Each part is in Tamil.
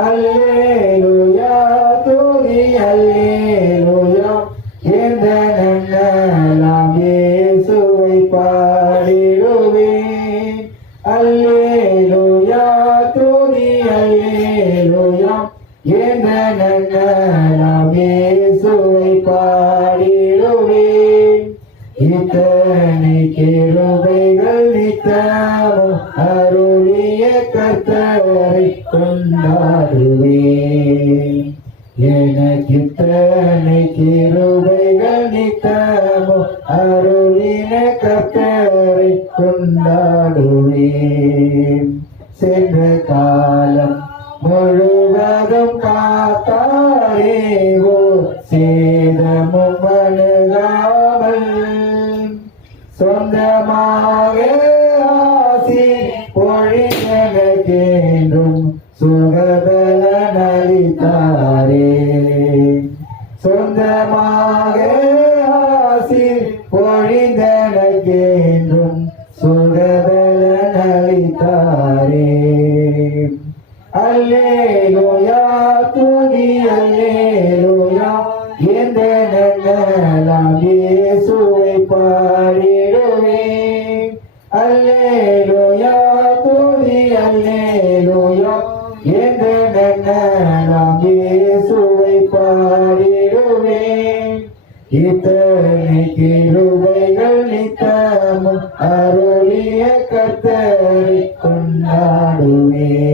அல்லேலூயா துதி அல்லேலூயா எந்த நன்னலாம் இயேசுவை பாடிடுவேன். அல்லேலூயா துதி அல்லேலூயா எந்த நன்னலாம் இயேசுவை பாடிடுவேன். இத்தனை கிருபைகள் நித்தமும் அருளிய கர்த்தரை கொண்டாடுவேன். எனக்கு இத்தனை கிருபைகள் நித்தமும் அருளின கர்த்தரை கொண்டாடுவேன். சென்ற காலம் முழுவதும் காத்தாரே ஓ சேதமும் அணுகாமல் சொந்தமாக ஆசி பொழியென்றும் சுகபலன் அளித்தாரே. சொந்தமாக ஆசி பொழிந்தென்றும் சுகபலன் அளித்தாரே. அல்லேலூயா துதி அல்லேலூயா எந்த நன்னலாம் இயேசுவை பாடிடுவேன். அல்லேலூயா துதி அல்லேலூயா எந்த நன்னலாம் இயேசுவை பாடிடுவேன். இத்தனை கிருபைகள் நித்தமும் அருளிய கர்த்தரை கொண்டாடுவேன்.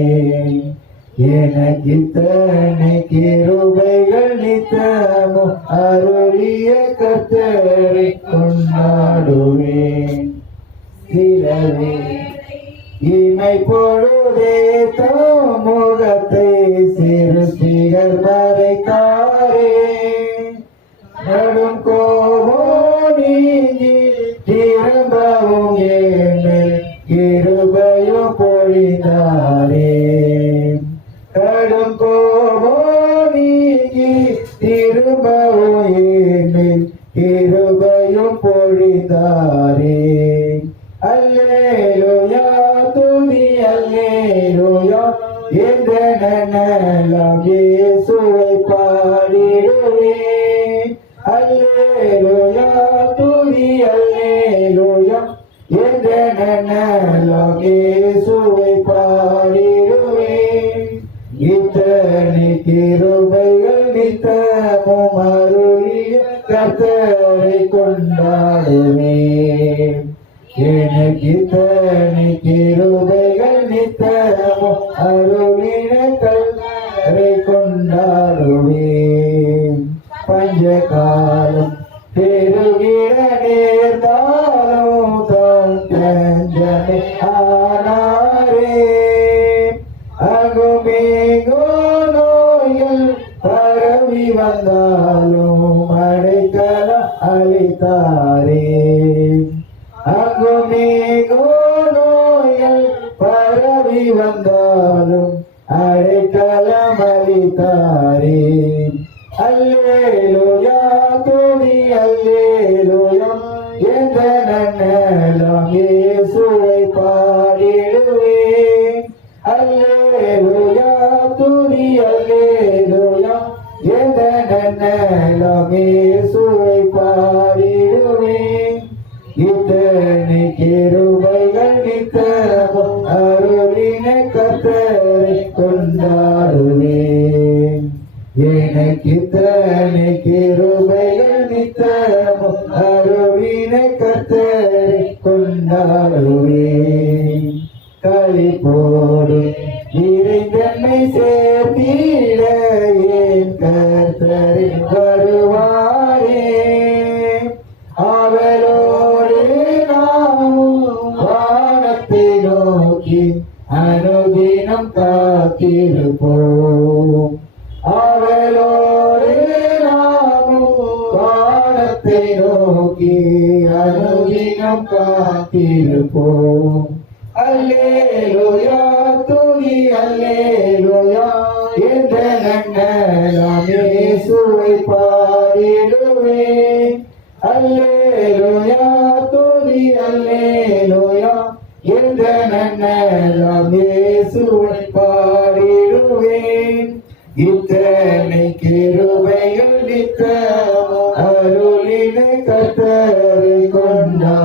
எனக்கு இத்தனை கிருபைகள் நித்தமும் அருளிய கர்த்தரை கொண்டாடுவேன். சிலவே இமை பொழுதே முகத்தை சிறுசிகள் மறைத்தாரே. நடும் கோபோ நீங்கி திரும்பவும் ஏனில் கிருபையும் பொழிந்தாரே. கடும் கோபோ நீங்கி திரும்பவும் ஏனில் கிருபையும் பொழிந்தாரே. அல்லேலூயா துதி அல்லேலூயா எந்த நன்னலாம் இயேசுவை பாடிடுவேன். அல்லேலூயா துதி அல்லேலூயா எந்த நன்னலாம் இயேசுவை பாடிடுவேன். இத்தனை கிருபைகள் நித்தமும் அருளிய கர்த்தரை கொண்டாடுவேன். எனக்கு இத்தனை கிருபைகள் நித்தமும் அருளின கர்த்தரை கொண்டாடுவேன். பஞ்சகாலம் பெருகிட நேர்ந்தாலும் தஞ்சமே ஆனாரே. அங்குமேகோ நோய்கள் பரவி வந்தாலும் அடைக்கலம் அளித்தாரே. அங்குமேகோ நோய்கள் பரவி வந்தாலும் அடைக்கலம் அளித்தாரே. அல்லேலூயா துதி அல்லேலூயா எந்த நன்னலாம் இயேசுவை பாடிடுவேன். அல்லேலூயா துதி அல்லேலூயா எந்த நன்னலாம் இயேசுவை பாடிடுவேன். இத்தனை கிருபைகள் நித்தமும் அருளின கர்த்தரை கொண்டாடுவேன். எனக்கு இத்தனை கிருபைகள் நித்தமும் அருளின கர்த்தரை கொண்டாடுவேன். களிப்போடு இறைத்தன்மை சேர்த்திட என் கர்த்தரை வருவாரே. அவரோடு நாமும் வானத்தை நோக்கி அனுதினம் காத்திருப்போம். அவரோடு நாமும் வானத்தை நோக்கி அனுதினம் காத்திருப்போம். அல்லேலூயா துதி அல்லேலூயா என்ற நன்னலாம் இயேசுவை பாடிடுவேன். அல்லேலூயா துதி அல்லேலூயா என்ற நன்னலாம் இயேசுவை பாடிடுவேன். இத்தனை கிருபைகள் நித்தமும் அருளின கர்த்தரை கொண்டாடுவேன்.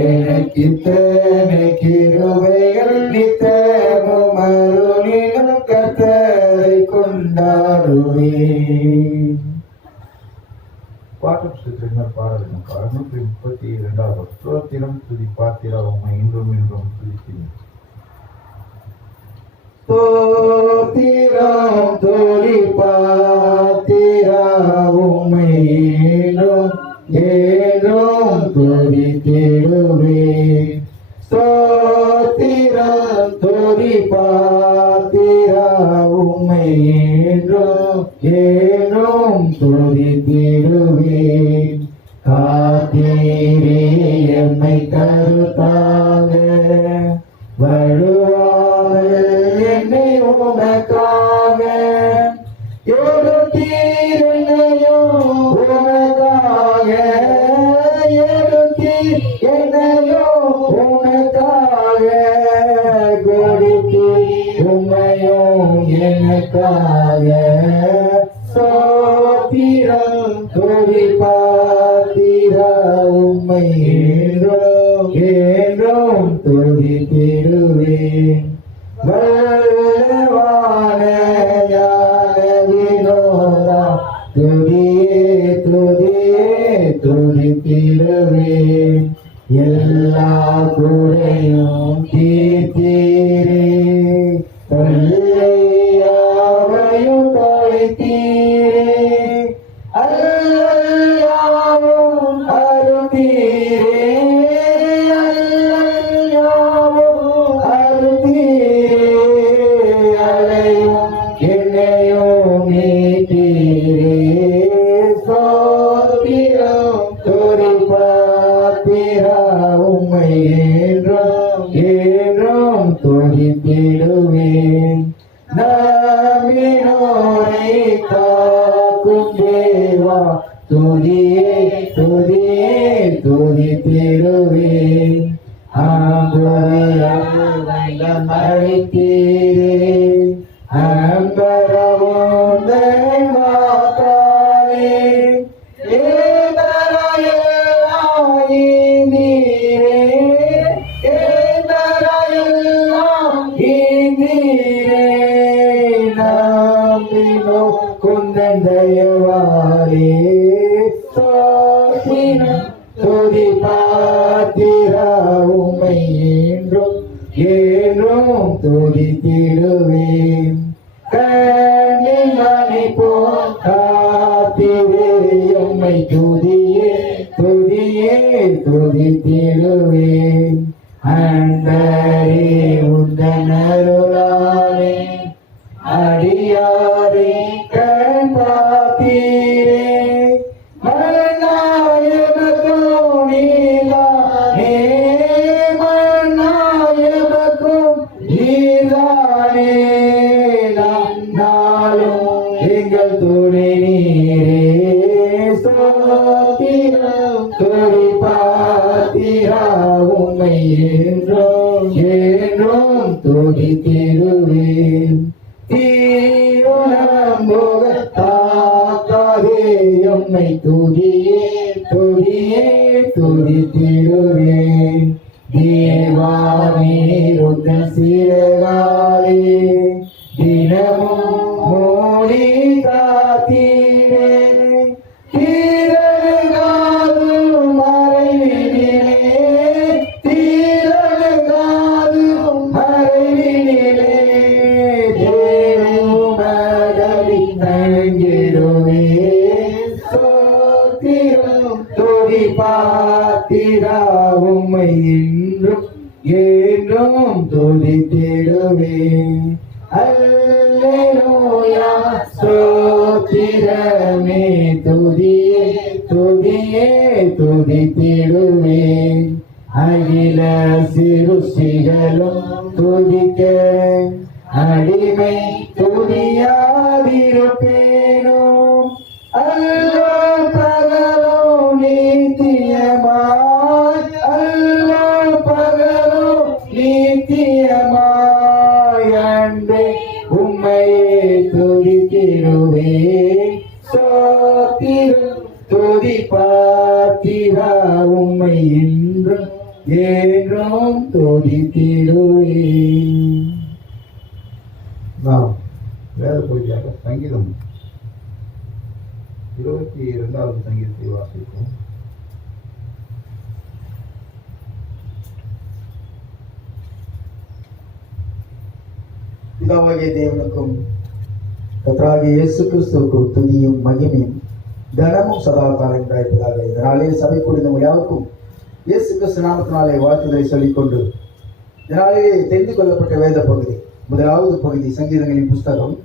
எனக்கு இத்தனை கிருபைகள் நித்தமும் அருளின கர்த்தரை கொண்டாடுவேன். பாட்டும் சுத்திரங்கள் பாடலும் 632 ஸ்தோத்திரம் துதி பாத்திரா உம்மை இன்றும் இன்றும் துதிக்கிறேன். ஸ்தோத்திரம் துதி பாத்திரா உம்மை இன்றும் என்றும் துதித்திடுவேன். ஸ்தோத்திரம் துதி பாத்திரா உம்மை என்றும் என்றும் துதித்திடுவேன். காத்தீரே எம்மை கருத்தாக வழுவாக என்னை உமக்காக எடுத்தீர் என்னையும் உமக்காக எடுத்தீர் என்னையும் உமக்காக கொடுத்தீர் உம்மையும் எனக்காக. ஸ்தோத்திரம் துதி பாத்திரா உம்மை என்றும் என்றும் துதித்திடுவேன். வல்லவான ஞான வினோதா துதியே துதியே துதித்திடுவேன். எல்லா குறையும் தீர்த்தீரே தொல்லையாவையும் தொலைத்தீரே. அல்லல்யாவும் அருந்தீரே அல்லல்யாவும் அருந்தீரே. அலையும் என்னையும் நீத்தீரே. ஸ்தோத்திரம் துதி பாத்திரா உம்மை என்றும் என்றும் துதித்திடுவேன். நம்பினோரை காக்கும் தேவா துதியே துதியே துதித்திடுவேன். ஆங்குலம் அழைத்தீரே அம்பரவோந்தன் வாக்காலே ஏதரையெல்லாம் ஈந்தீரே ஏதரையெல்லாம் ஈந்தீரே. நம்பினோ குந்தன் தயவாலே ஸ்தோத்திரம் துதி பாத்திரா உம்மை என்றும் என்றும் துதித்திடுவேன். கண்ணிமணி போல் காத்திரே எம்மை துதியே துதியே துதித்திடுவேன். அன்பரே உந்தன் அருளாலே அடியாரை கண் பார்த்தீரே. மன்னாயமக்கும் நீதானே மன்னாயமக்கும் நீதானே. நாளும் எங்கள் துணை நீரே. ஸ்தோத்திரம் துதி பாத்திரா உம்மை என்றும் என்றும் துதித்திடுவேன். தீயுணமுகத்தாக்காதே எம்மை துதியே துதியே துதித்திடுவேன். தேவானீருந்தன் சிறகாலே தினமும் மூடி காத்தீரே. தீரழுகாதும் மறைவினிலே தீரழுகாதும் மறைவினிலே தேவமகவி தங்கிடுவே. ஸ்தோத்திரம் துதி பாத்திரா உம்மை என்றும் என்றும் துதித்திடுவேன். அல்லேலூயா ஸ்தோத்திரமே துதியே துதியே துதித்திடுவேன். அகில சிருஷ்டிகளும் துதிக்க அடிமை துதியாதிருப்பேனோ. அல்லா பகலோ நித்தியமாய் அல்லா பகலோ நித்தியமாய் நித்தியமாய் அன்பே உம்மையே துதித்திடுவேன். சோத்திரம் துதி பாத்திரா உம்மை இன்றும் என்றும் துதித்திடுவேன். நாம் வேத பகுதியாக சங்கீதம் 22வது சங்கீதத்தை வாசிப்போம். பிதாவாகிய தேவனுக்கும் கர்த்தராகிய இயேசு கிறிஸ்துவுக்கும் துதியும் மகிமையும் கனமும் சதா காலம் உண்டாயிருப்பதாக. இந்த நாளில் சபை கூடிய யாருக்கும் இயேசு கிறிஸ்து நாமத்தினாலே வாழ்த்துதலை சொல்லிக்கொண்டு இந்த நாளிலே தெரிந்து கொள்ளப்பட்ட வேத பகுதி முதலாவது பகுதி சங்கீதங்களின் புஸ்தகம்